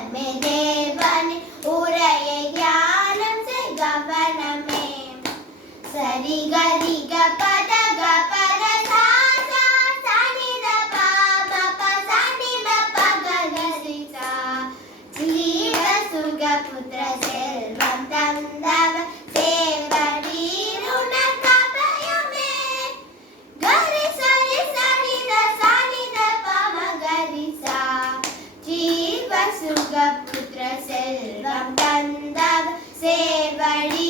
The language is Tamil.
கவனமே தேவன் உரையை தியானம் செய் கவனமே. சரி கரி க பத க பத சா சா சனி த ப ம ப சனி ம ப க க ரி சா. ஜீவ சுக புத்திர செல்வம் தந்தவ சேவடி ருணகபயமே. கரி சரி சனி த சனி த ப ம க ரி சா. ஜீவ சுக புத்திர செல்வம் தந்தவ சேவடி